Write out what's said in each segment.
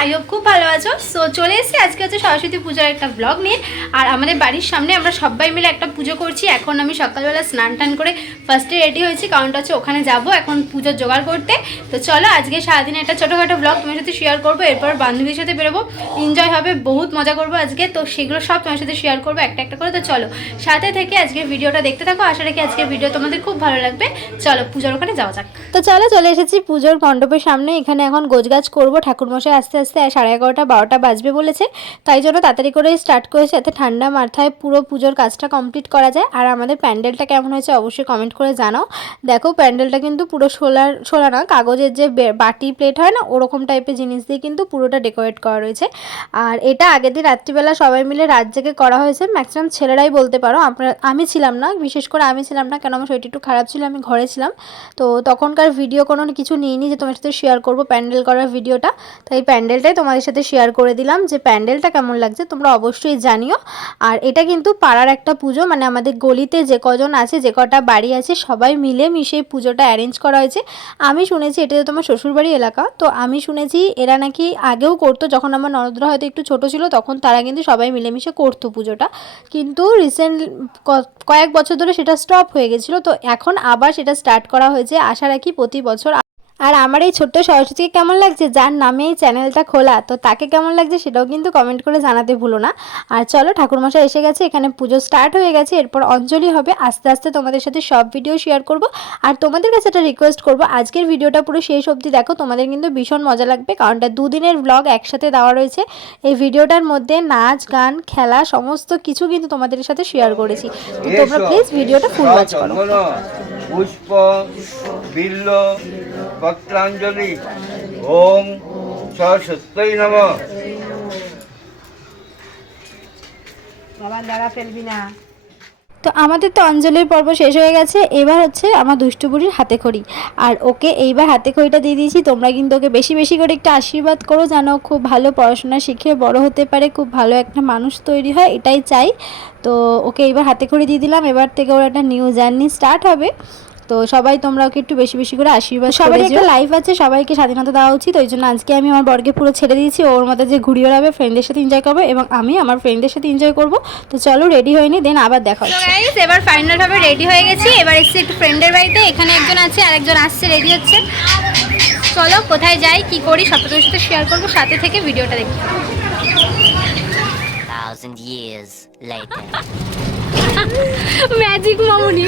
I hope খুব ভালো আছো। সো চলে এসেছি আজকে হচ্ছে সরস্বতী পূজার একটা ব্লগ নিয়ে। আর আমাদের বাড়ির সামনে আমরা সবাই মিলে একটা পুজো করছি। এখন আমি সকালবেলা স্নান টান করে ফার্স্টে রেডি হয়েছি, কারণটা হচ্ছে ওখানে যাব এখন পুজোর জোগাড় করতে। তো চলো আজকে সারাদিনে একটা ছোটোখাটো ব্লগ তোমার সাথে শেয়ার করবো, এরপর বান্ধবীর সাথে বেরোবো, এনজয় হবে, বহুত মজা করবো আজকে। তো সেগুলো সব তোমার সাথে শেয়ার করবো একটা একটা করে। তো চলো সাথে থেকে আজকের ভিডিওটা দেখতে থাকো, আশা রাখি আজকের ভিডিও তোমাদের খুব ভালো লাগবে। চলো পুজোর ওখানে যাওয়া যাক। তো চলো চলে এসেছি পুজোর মণ্ডপের সামনে। এখানে এখন গোছগাছ করবো, ঠাকুরমশাই আস্তে আস্তে 11:30 12টা বাজবে বলেছে, তাই জন্য তাড়াতাড়ি করে স্টার্ট করেছে, যাতে ঠান্ডা মাথায় পুরো পুজোর কাজটা কমপ্লিট করা যায়। আর আমাদের প্যান্ডেলটা কেমন হয়েছে অবশ্যই কমেন্ট করে জানাও। দেখো প্যান্ডেলটা কিন্তু পুরো শোলা না, কাগজের যে বাটি প্লেট হয় না, ওরকম টাইপের জিনিস দিয়ে কিন্তু পুরোটা ডেকোরেট করা রয়েছে। আর এটা আগের দিন রাত্রিবেলা সবাই মিলে রাত জেগে করা হয়েছে, ম্যাক্সিমাম ছেলেরাই বলতে পারো। আমি ছিলাম না, বিশেষ করে আমি ছিলাম না, কেন আমার শরীরটা একটু খারাপ ছিল, আমি ঘরে ছিলাম। তো তখনকার ভিডিও কোনো কিছু নিইনি যে তোমার সাথে শেয়ার করবো প্যান্ডেল করার ভিডিওটা। তাই প্যান্ডেলটাই তোমাদের সাথে শেয়ার করে দিলাম, যে প্যান্ডেলটা কেমন লাগছে তোমরা অবশ্যই জানিও। আর এটা কিন্তু পাড়ার একটা পুজো, মানে আমাদের গলিতে যে কজন আছে, যে কটা বাড়ি আছে, সবাই মিলে মিশে পুজোটা অ্যারেঞ্জ করা হয়েছে। আমি শুনেছি এটা যে তোমার শ্বশুরবাড়ি এলাকা, তো আমি শুনেছি এরা নাকি আগেও করতো, যখন আমার ননদরা হয়তো একটু ছোট ছিল তখন তারা কিন্তু সবাই মিলেমিশে করতো পুজোটা। কিন্তু রিসেন্ট কয়েক বছর ধরে সেটা স্টপ হয়ে গেছিলো, তো এখন আবার সেটা স্টার্ট করা হয়েছে। আশা রাখি প্রতি বছর। আর আমার এই ছোট্ট সরস্বতীকে কেমন লাগছে, যার নামে এই চ্যানেলটা খোলা, তো তাকে কেমন লাগছে সেটাও কিন্তু কমেন্ট করে জানাতে ভুলো না। আর চলো ঠাকুরমশাই এসে গেছে, এখানে পুজো স্টার্ট হয়ে গেছে, এরপর অঞ্জলি হবে। আস্তে আস্তে তোমাদের সাথে সব ভিডিও শেয়ার করব। আর তোমাদের কাছে একটা রিকোয়েস্ট করব, আজকের ভিডিওটা পুরো শেষ অবধি দেখো, তোমাদের কিন্তু ভীষণ মজা লাগবে, কারণটা দুদিনের ব্লগ একসাথে দেওয়া রয়েছে। এই ভিডিওটার মধ্যে নাচ গান খেলা সমস্ত কিছু কিন্তু তোমাদের সাথে শেয়ার করেছি। তো তোমরা প্লিজ ভিডিওটা ফুল ওয়াচ করো। পুষ্প বিল্ল পত্রাঞ্জলি ওম সরস্বতী নমঃ। তো আমাদের তো অঞ্জলির পর্ব শেষ হয়ে গেছে, এবার হচ্ছে আমার দুষ্টু বুড়ির হাতে খড়ি। আর ওকে এইবার হাতে খড়িটা দিয়ে দিয়েছি। তোমরা কিন্তু ওকে বেশি বেশি করে একটু আশীর্বাদ করো, যেন খুব ভালো পড়াশোনা শিখে বড় হতে পারে, খুব ভালো একটা মানুষ তৈরি হয়, এটাই চাই। তো ওকে এইবার হাতে খড়ি দিয়ে দিলাম, এবার থেকে ওর একটা নিউ জার্নি স্টার্ট হবে। তো সবাই তোমরা ওকে একটু বেশি বেশি করে আশীর্বাদ। সবারই একটা লাইফ আছে, সবাইকে স্বাধীনতা দেওয়া উচিত। ওই জন্য আজকে আমি আমার বরকে পুরো ছেড়ে দিয়েছি, ওর মধ্যে যে ঘুরিয়ে বেড়াবে, ফ্রেন্ডদের সাথে এনজয় করবো, এবং আমি আমার ফ্রেন্ডদের সাথে এনজয় করবো। তো চলো রেডি হয়ে নি, দেন আবার দেখা হচ্ছে। গাইস এবার ফাইনাল ভাবে রেডি হয়ে গেছি, এবার এসেছি একটু ফ্রেন্ডের বাড়িতে। এখানে একজন আছে আর একজন আসছে, রেডি হচ্ছে। চলো কোথায় যাই কি করি সব তোমাদের সাথে শেয়ার করবো, সাথে থেকে ভিডিওটা দেখি। 1000 years later. ম্যাজিক মামুনি।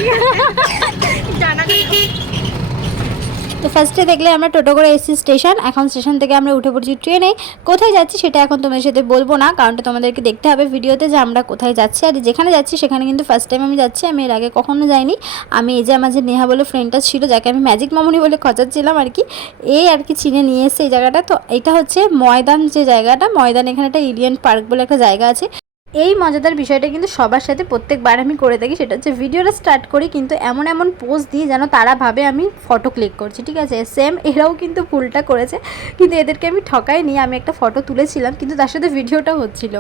তো ফার্স্টে দেখলে আমরা টোটো করে এসেছি স্টেশন, এখন স্টেশন থেকে আমরা উঠে পড়ছি ট্রেনে। কোথায় যাচ্ছি সেটা এখন তোমাদের সাথে বলবো না, কারণটা তোমাদেরকে দেখতে হবে ভিডিওতে যে আমরা কোথায় যাচ্ছি। আর যেখানে যাচ্ছি সেখানে কিন্তু ফার্স্ট টাইম আমি যাচ্ছি, আমি এর আগে কখনো যাইনি। আমি এই যে আমার যে নেহা বলে ফ্রেন্ডটা ছিল, যাকে আমি ম্যাজিক মামুনি বলে খচাচ্ছিলাম আর কি, এই আর কি চিনে নিয়ে এসছে এই জায়গাটা। তো এটা হচ্ছে ময়দান, যে জায়গাটা ময়দান, এখানে একটা ইলিয়ান পার্ক বলে একটা জায়গা আছে। এই মজাদার বিষয়টা কিন্তু সবার সাথে প্রত্যেকবার আমি করে থাকি, সেটা হচ্ছে ভিডিওটা স্টার্ট করি কিন্তু এমন এমন পোজ দিই যেন তারা ভাবে আমি ফটো ক্লিক করছি, ঠিক আছে। সেম এরাও কিন্তু ভুলটা করেছে, কিন্তু এদেরকে আমি ঠকাইনি, আমি একটা ফটো তুলেছিলাম কিন্তু তার সাথে ভিডিওটা হচ্ছিল।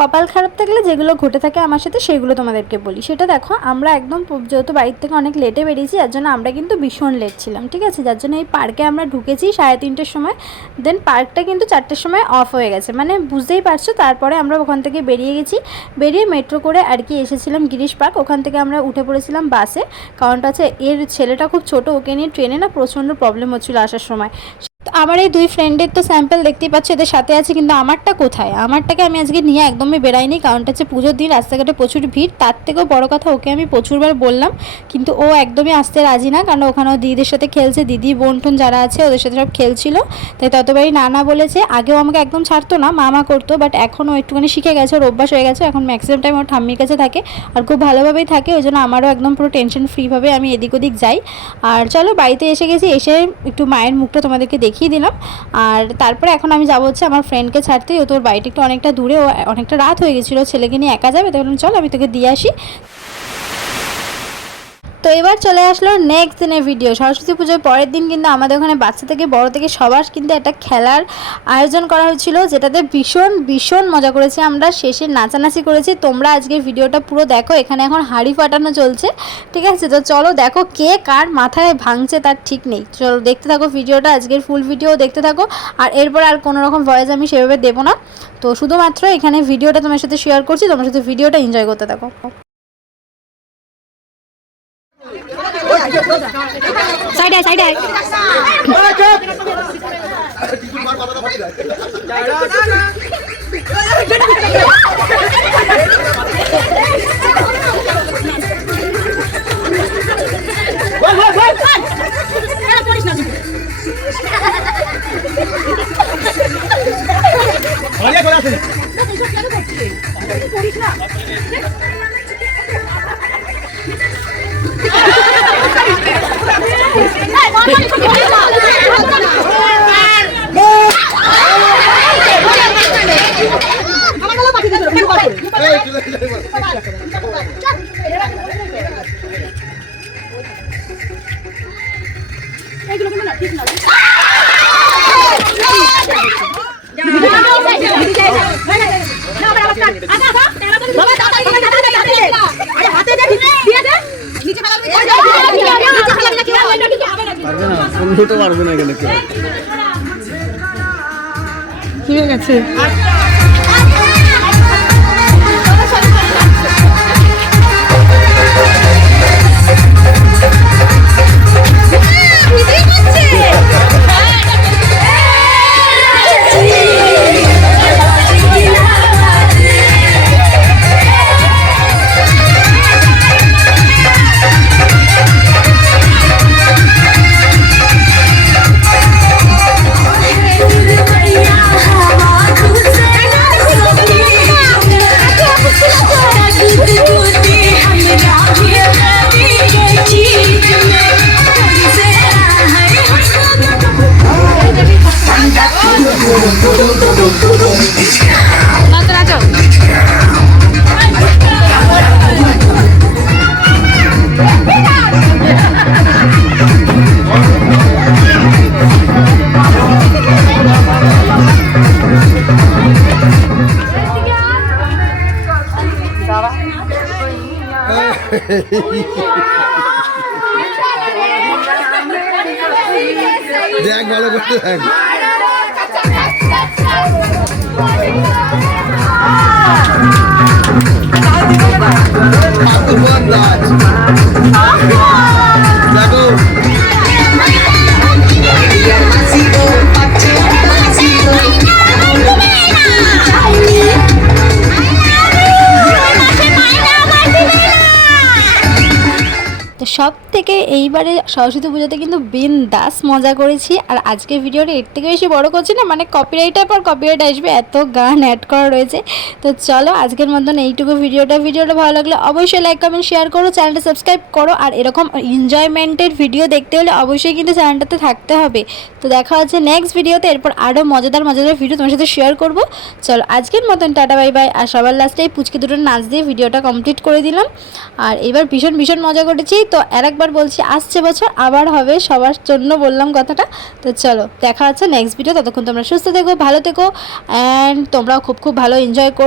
কপাল খারাপ থাকলে যেগুলো ঘটে থাকে আমার সাথে সেগুলো তোমাদেরকে বলি। সেটা দেখো, আমরা একদম যেহেতু বাড়ির থেকে অনেক লেটে বেরিয়েছি, যার জন্য আমরা কিন্তু ভীষণ লেট ছিলাম, ঠিক আছে। যার জন্য এই পার্কে আমরা ঢুকেছি 3:30টার সময়, দেন পার্কটা কিন্তু 4টার সময় অফ হয়ে গেছে, মানে বুঝতেই পারছো। তারপরে আমরা ওখান থেকে বেরিয়ে গেছি, বেরিয়ে মেট্রো করে আর কি এসেছিলাম গিরিশ পার্ক। ওখান থেকে আমরা উঠে পড়েছিলাম বাসে, কারণটা হচ্ছে এর ছেলেটা খুব ছোট, ওকে নিয়ে ট্রেনে না প্রচণ্ড প্রবলেম হচ্ছিলো আসার সময়। তো আমার এই দুই ফ্রেন্ডের তো স্যাম্পল দেখতেই পাচ্ছ, এদের সাথে আছে, কিন্তু আমারটা কোথায়? আমারটাকে আমি আজকে নিয়ে একদমই বেরাইনি, কারণটা হচ্ছে পুজোর দিন রাস্তাঘাটে প্রচুর ভিড়। তার থেকেও বড় কথা, ওকে আমি প্রচুরবার বললাম কিন্তু ও একদমই আসতে রাজি না, কারণ ওখানে ও দিদিদের সাথে খেলছে, দিদি বোন টোন যারা আছে ওদের সাথে সব খেলছিল, তাই ততবারই না না বলেছে। আগেও আমাকে একদম ছাড়তো না, মা করতো, বাট এখনও একটুখানি শিখে গেছে, ওর অভ্যাস হয়ে গেছে। এখন ম্যাক্সিমাম টাইম ওর ঠাম্মির কাছে থাকে আর খুব ভালোভাবেই থাকে, ওই জন্য আমারও একদম পুরো টেনশন ফ্রিভাবে আমি এদিক ওদিক যাই। আর চলো বাড়িতে এসে গেছি, এসে একটু মায়ের মুখটা তোমাদেরকে দেখিয়ে দিলাম। আর তারপরে এখন আমি যাবো হচ্ছে আমার ফ্রেন্ডকে ছাড়তে, ও তোর বাড়িটা একটু অনেকটা দূরে, ও অনেকটা রাত হয়ে গেছিলো, ছেলেকে নিয়ে একা যাবে, তখন চল আমি তোকে দিয়ে আসি। তো তো এবার চলে আসলো নেক্সট দিনের ভিডিও। সরস্বতী পুজোর পরের দিন কিন্তু আমাদের ওখানে বাচ্চা থেকে বড় থেকে সবার কিন্তু একটা খেলার আয়োজন করা হয়েছিল, যেটাতে ভীষণ ভীষণ মজা করেছি আমরা, শেষে নাচানাচি করেছি। তোমরা আজকের ভিডিওটা পুরো দেখো, এখানে এখন হাঁড়ি ফাটানো চলছে, ঠিক আছে? তো চলো দেখো কে কার মাথায় ভাঙছে তার ঠিক নেই। চলো দেখতে থাকো ভিডিওটা, আজকের ফুল ভিডিও দেখতে থাকো। আর এরপর আর কোনো রকম ভয়েস আমি সেভাবে দেবো না, তো শুধুমাত্র এখানে ভিডিওটা তোমার সাথে শেয়ার করছি, তোমার সাথে ভিডিওটা এনজয় করতে থাকো। সাইডে সাইডে পারবে না এখানে কেউ। ঠিক আছে দেখ ভালো করতে দেখ। দেখো তো সব থেকে এইবারে সরস্বতী পুজোতে কিন্তু বিন্দাস মজা করেছি। আর আজকের ভিডিওটা এর থেকে বেশি বড় করছি না, মানে কপিরাইটের পর কপিরাইট আসবে, এত গান অ্যাড করা রয়েছে। তো চলো আজকের মতন এইটুকু ভিডিওটা ভালো লাগলে অবশ্যই লাইক কমেন্ট শেয়ার করো, চ্যানেলটা সাবস্ক্রাইব করো। আর এরকম এনজয়মেন্টের ভিডিও দেখতে হলে অবশ্যই কিন্তু চ্যানেলটাতে থাকতে হবে। তো দেখা হচ্ছে নেক্সট ভিডিওতে, এরপর আরও মজাদার ভিডিও তোমার সাথে শেয়ার করবো। চলো আজকের মতন টাটা বাই বাই। আর সবার লাস্টে এই পুচকে দুটো নাচ দিয়ে ভিডিওটা কমপ্লিট করে দিলাম। আর এবার ভীষণ ভীষণ মজা করেছি। তো আরেকবার বলছি, আসছে বছর আবার হবে, সবার জন্য বললাম কথাটা। তো চলো দেখা হচ্ছে নেক্সট ভিডিও, ততক্ষণ তোমরা সুস্থ থেকো, ভালো থেকো, অ্যান্ড তোমরাও খুব খুব ভালো এনজয় করো।